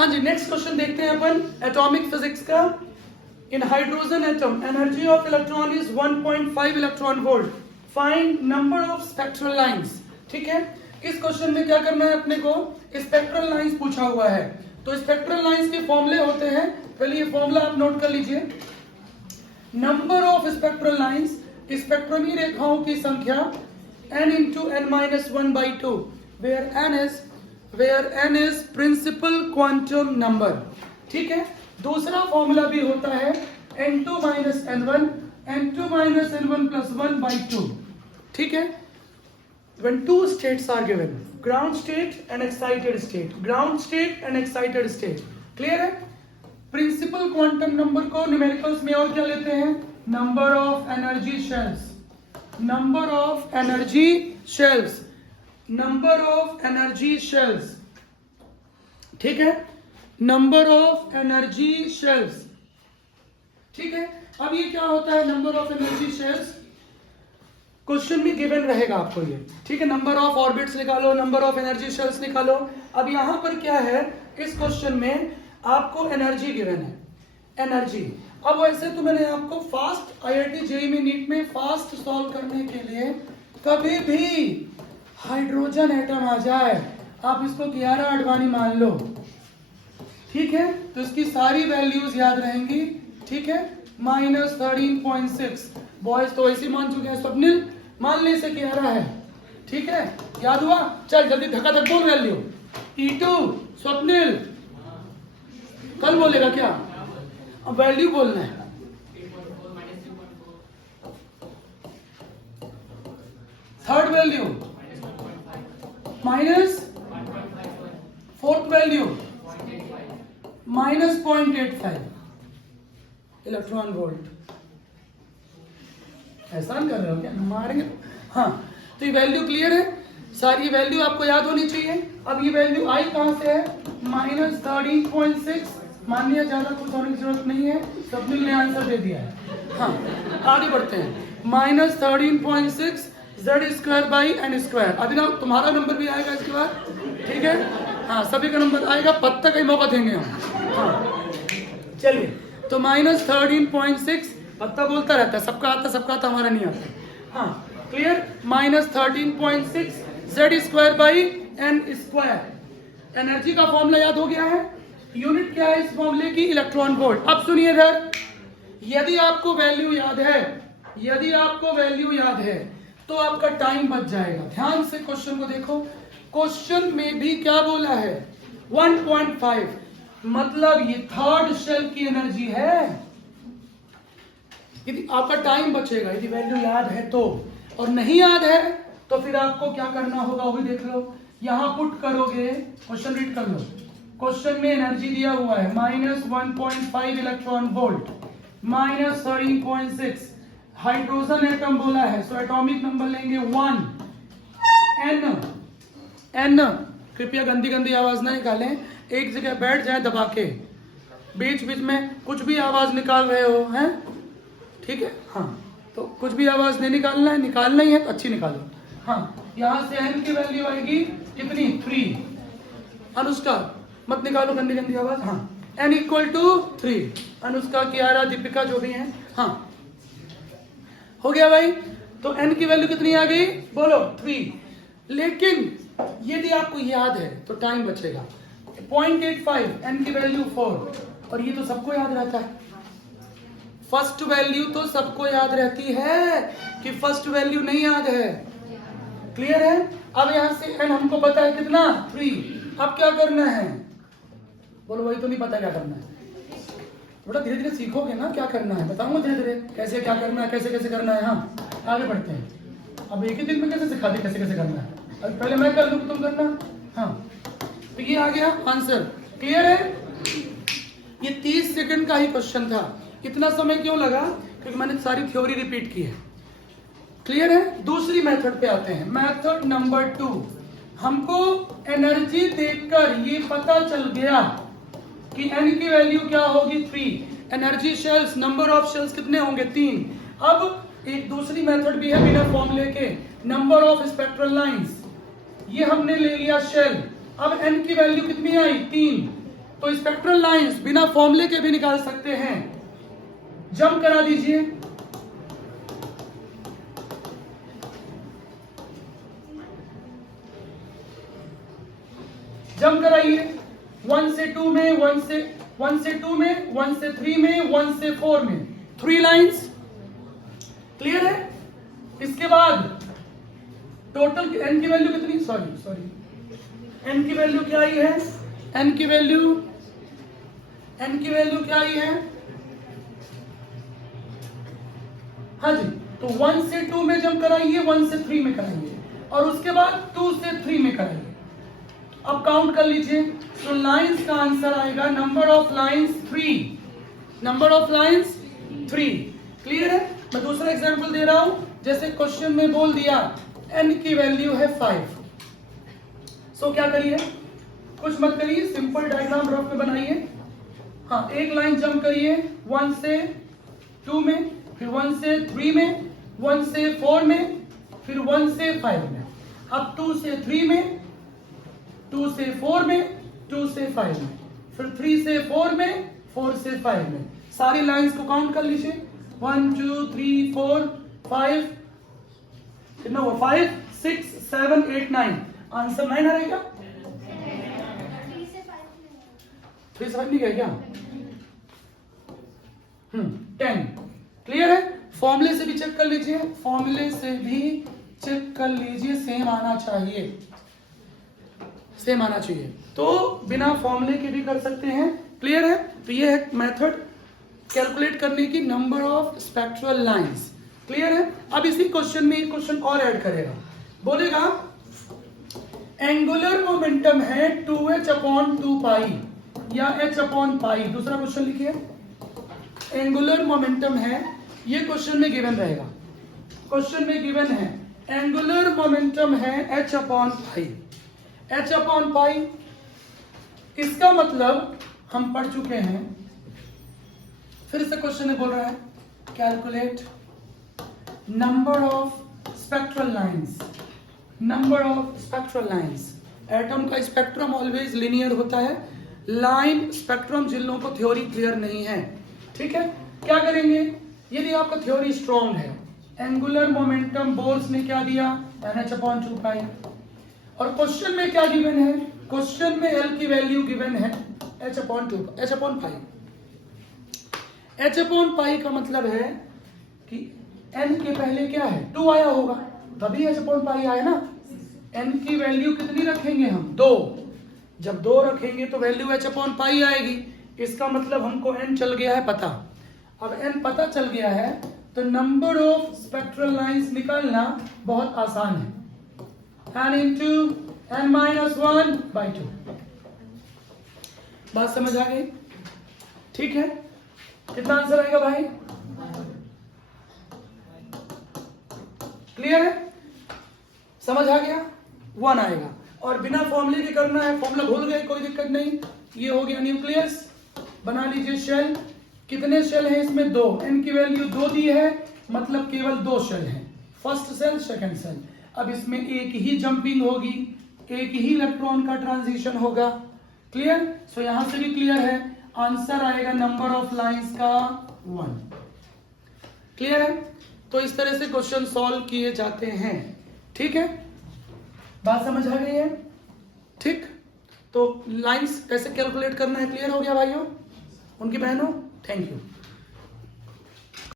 हाँ जी, next question देखते हैं अपन एटॉमिक फिजिक्स का। In hydrogen atom energy of electron is 1.5 electron volt, find number of spectral lines. ठीक है, इस क्वेश्चन में क्या करना है अपने को, स्पेक्ट्रल लाइंस पूछा हुआ है। तो स्पेक्ट्रल लाइंस के फॉर्मूले होते हैं, पहले ये फॉर्मूला आप नोट कर लीजिए। नंबर ऑफ स्पेक्ट्रल लाइंस, स्पेक्ट्रमी रेखाओं की संख्या n into n-1/2 where n is principal quantum number। ठीक है, दूसरा फॉर्मूला भी होता है n2 minus n1 plus 1/2। ठीक है, when two states are given, ground state and excited state, clear है। प्रिंसिपल क्वांटम नंबर को न्यूमेरिकल्स में और क्या लेते हैं, नंबर ऑफ एनर्जी शेल्स, ठीक है, नंबर ऑफ एनर्जी शेल्स। ठीक है, अब ये क्या होता है number of energy shells, question में गिवन रहेगा आपको ये। ठीक है, नंबर ऑफ ऑर्बिट्स निकालो, नंबर ऑफ एनर्जी शेल्स निकालो। अब यहां पर क्या है, इस क्वेश्चन में आपको एनर्जी गिवन है, एनर्जी। अब वैसे तो मैंने आपको फास्ट IIT JEE में नीट में फास्ट सॉल्व करने के लिए कभी भी हाइड्रोजन एटम आ जाए आप इसको 11 अडवाणी मान लो। ठीक है, तो इसकी सारी वैल्यूज याद रहेंगी। ठीक है, -13.6, बॉयज तो ऐसे मान चुके हैं, स्वप्निल मान ले से 11 है। ठीक है, याद हुआ, चल जल्दी धक्का बोल वैल्यू। E2 स्वप्निल कल बोलेगा क्या, अब वैल्यू बोलना है। Third value minus, fourth value -0.85 electron volt. एहसान कर रहे हो क्या, मारेंगे। हाँ, तो ये वैल्यू क्लियर है, सारी वैल्यू आपको याद होनी चाहिए। अब ये वैल्यू आई कहां से है, -13.6। मान लिया, ज्यादा कुछ होने की जरूरत नहीं है, स्वप्निल ने आंसर दे दिया है। हाँ, आगे बढ़ते हैं। -13.6 Z²/n²। अभी ना तुम्हारा नंबर भी आएगा इसके बाद। ठीक है, हाँ सभी का नंबर आएगा, पत्ता का ही मौका देंगे हम। हाँ चलिए, तो -13.6, पत्ता बोलता रहता है, सबका आता हमारा नहीं आता। हाँ क्लियर, -13.6 Z²/n²। एनर्जी का फॉर्मूला याद हो गया है, यूनिट क्या है इस फॉर्मूले की, इलेक्ट्रॉन वोल्ट। अब सुनिए इधर, यदि आपको वैल्यू याद है तो आपका टाइम बच जाएगा। ध्यान से क्वेश्चन को देखो, क्वेश्चन में भी क्या बोला है, 1.5, मतलब ये थर्ड शेल की एनर्जी है। यदि आपका टाइम बचेगा, यदि वैल्यू याद है तो, और नहीं याद है तो फिर आपको क्या करना होगा वो भी देख लो। यहां पुट करोगे, क्वेश्चन रीड कर लो। क्वेश्चन में एनर्जी दिया हुआ है -1.5 इलेक्ट्रॉन वोल्ट, -13.6 हाइड्रोजन एटम बोला है, सो एटॉमिक नंबर लेंगे 1। n, कृपया गंदी आवाज ना निकालें, एक जगह बैठ जाए दबा के, बीच में कुछ भी आवाज निकाल रहे हो हैं। ठीक है, हाँ तो कुछ भी आवाज नहीं निकालना ही है तो अच्छी निकालो। हाँ, यहाँ से n की वैल्यू आएगी कितनी, 3। अनुष्का मत निकालो गंदी आवाज। हाँ, n = 3। अनुष्का, कियारा, दीपिका जो भी हैं। हाँ हो गया भाई, तो n की वैल्यू कितनी आ गई बोलो, 3। लेकिन यदि आपको याद है तो टाइम बचेगा। 0.85, n की वैल्यू 4, और ये तो सबको याद रहता है। फर्स्ट वैल्यू तो सबको याद रहती है कि फर्स्ट वैल्यू नहीं याद है। क्लियर है, अब यहां से n हमको पता है कितना, 3। अब क्या करना है बोलो, वही तो नहीं पता क्या करना है। थोड़ा धीरे धीरे सीखोगे ना क्या करना है, बताऊंगा धीरे धीरे कैसे क्या करना है, कैसे करना है। हाँ आगे बढ़ते हैं। अब एक ही दिन में कैसे सिखाते कैसे करना है, अब पहले मैं कर लूं तुम करना। हाँ, तो ये आ गया आंसर। क्लियर है, ये 30 सेकंड का ही क्वेश्चन था। इतना समय क्यों लगा, क्योंकि मैंने सारी थ्योरी रिपीट की है। क्लियर है, दूसरी मेथड पे आते हैं। मेथड नंबर 2, हमको एनर्जी देखकर ये पता चल गया कि n की वैल्यू क्या होगी, 3। Energy shells, number of shells कितने होंगे, 3। अब एक दूसरी मेथड भी है बिना फॉर्मूले के, नंबर ऑफ स्पेक्ट्रल लाइंस। ये हमने ले लिया शेल। अब n की वैल्यू कितनी आई, 3। तो स्पेक्ट्रल लाइंस बिना फॉर्मूले के भी निकाल सकते हैं। जंप करा दीजिए। जंप कराइए 1 से 2 में, 1 से 2 में, 1 से 3 में, 1 से 4 में, 3 लाइंस। क्लियर है? इसके बाद टोटल एन की वैल्यू कितनी, सॉरी एन की वैल्यू क्या आई है, एन की वैल्यू क्या आई है, हाँ जी, तो 1 से 2 में जंप कराइए, 1 से 3 में कराइए और उसके बाद 2 से 3 में कराइए। अब काउंट कर लीजिए। तो लाइंस का आंसर आएगा number of lines 3, number of lines 3। Clear है? मैं दूसरा एग्जांपल दे रहा हूं। जैसे क्वेश्चन में बोल दिया n की वैल्यू है 5, सो क्या करिए, कुछ मत करिए, सिंपल डायग्राम रफ में बनाइए। हाँ, एक लाइन जंप करिए 1 से 2 में, फिर 1 से 3 में, 1 से 4 में, फिर 1 से 5 में, अब 2 से 3 में, 2 से 4 में, 2 से 5 में, फिर 3 से 4 में, 4 से 5 में। सारी लाइंस को काउंट कर लीजिए। 1 2 3 4 5, कितना हुआ, 5 6 7 8 9। आंसर 9 आ रहेगा। 3 से 5 नहीं गया क्या? 10। क्लियर है? फॉर्मूले से भी चेक कर लीजिए, फॉर्मूले से भी चेक कर लीजिए, सेम आना चाहिए, सेम आना चाहिए। तो बिना फॉर्मूले के भी कर सकते हैं। क्लियर है? तो ये है मेथड कैलकुलेट करने की, number of spectral lines. Clear है? अब इसी क्वेश्चन में एक क्वेश्चन और ऐड करेगा, बोलेगा एंगुलर मोमेंटम है 2h/2 पाई या h/पाई। दूसरा क्वेश्चन लिखिए, एंगुलर मोमेंटम है, ये क्वेश्चन में गिवन रहेगा, क्वेश्चन में गिवन है एंगुलर मोमेंटम है h/पाई, h/पाई। इसका मतलब हम पढ़ चुके हैं, फिर से क्वेश्चन में बोल रहा है calculate number of spectral lines, number of spectral lines. Atom का स्पेक्ट्रम ऑलवेज लिनियर होता है, लाइन स्पेक्ट्रम जिन लोगों को थ्योरी क्लियर नहीं है, ठीक है, क्या करेंगे, यदि आपका थ्योरी स्ट्रॉन्ग है, एंगुलर मोमेंटम बोर्स ने क्या दिया, NH/2 पाई, और क्वेश्चन में क्या गिवन है, क्वेश्चन में L की वैल्यू गिवन है H/2, H/पाई। H/पाई का मतलब है कि n के पहले क्या है, 2 आया होगा, तभी H/पाई आया ना। n की वैल्यू कितनी रखेंगे हम, 2। जब 2 रखेंगे तो वैल्यू H/पाई आएगी। इसका मतलब हमको n चल गया है पता। अब n पता चल गया है तो नंबर ऑफ स्पेक्ट्रल लाइंस निकालना बहुत आसान है, n into n-1/2। बात समझ आ गई? ठीक है, कितना आंसर आएगा भाई? क्लियर है? समझ आ गया? 1 आएगा। और बिना फॉर्मूले के करना है, फॉर्मूला भूल गए कोई दिक्कत नहीं। ये हो गया न्यूक्लियस, बना लीजिए शेल। कितने शेल हैं इसमें? 2। n की वैल्यू 2 दी है, मतलब केवल 2 शेल हैं, फर्स्ट सेल सेकंड सेल। अब इसमें एक ही जंपिंग होगी, एक ही इलेक्ट्रॉन का ट्रांजिशन होगा। क्लियर? सो यहां से भी क्लियर है, आंसर आएगा नंबर ऑफ लाइंस का 1। क्लियर है? तो इस तरह से क्वेश्चन सॉल्व किए जाते हैं। ठीक है, बात समझ आ गई है? ठीक, तो लाइंस कैसे कैलकुलेट करना है क्लियर हो गया भाइयों, उनकी बहनों? Thank you.